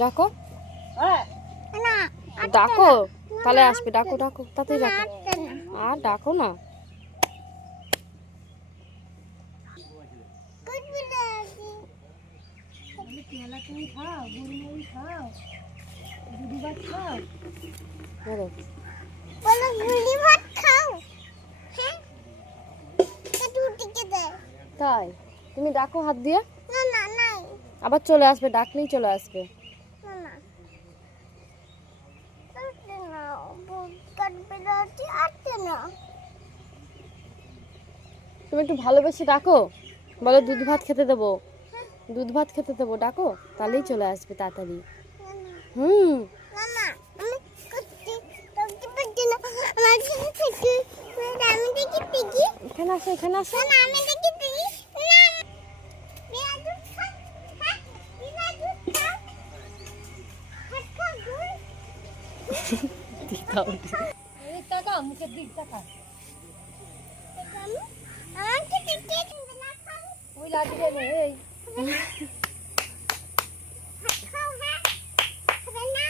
ডাকো ডাকো, তাহলে আসবে। ডাকো ডাকো, তাতেই ডাকো। আর ডাকো না। তুমি খাও, গুড়ি খাও, দুধ ভাত খাও। বলো গুড়ি ভাত খাও। হ্যাঁ, তাই তুমি ডাকো হাত দিয়ে, না না নাই, আবার চলে আসবে, ডাকলেই চলে আসবে। না না আটে না, কাটবে রাতে আটে না। তুমি একটু ভালোবেসে ডাকো, বলো দুধ ভাত খেতে দেবো, দুধ ভাত খেতে দেবো, ডাকো, তাহলেই চলে আসবে তাড়াতাড়ি। হুম, না না আমি করতে পারছি না, আমার সাথে থেকে আমি দেখি দেখি। এখানে আসো, এখানে আসো। না আমি দেখি দেখি। না বিরাজু খা, হ্যাঁ বিরাজু খা, ভাত খা গুড়। এই টাকা মুখের দিক টাকা আমাকে দেখি না খাও, ওই লাঠি দেবে। এই ভাত খাও। হ্যাঁ খাবে না,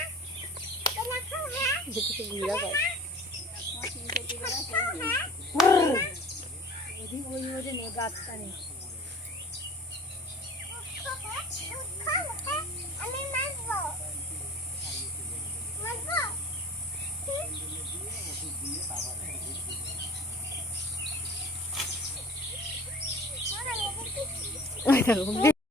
না খাও। হ্যাঁ ঘুরা পাই। ভাত খাও। হ্যাঁ ওই ওই নে গাছটা নেই। খাও। হ্যাঁ আমি মারবো মারবো। ওই দেখো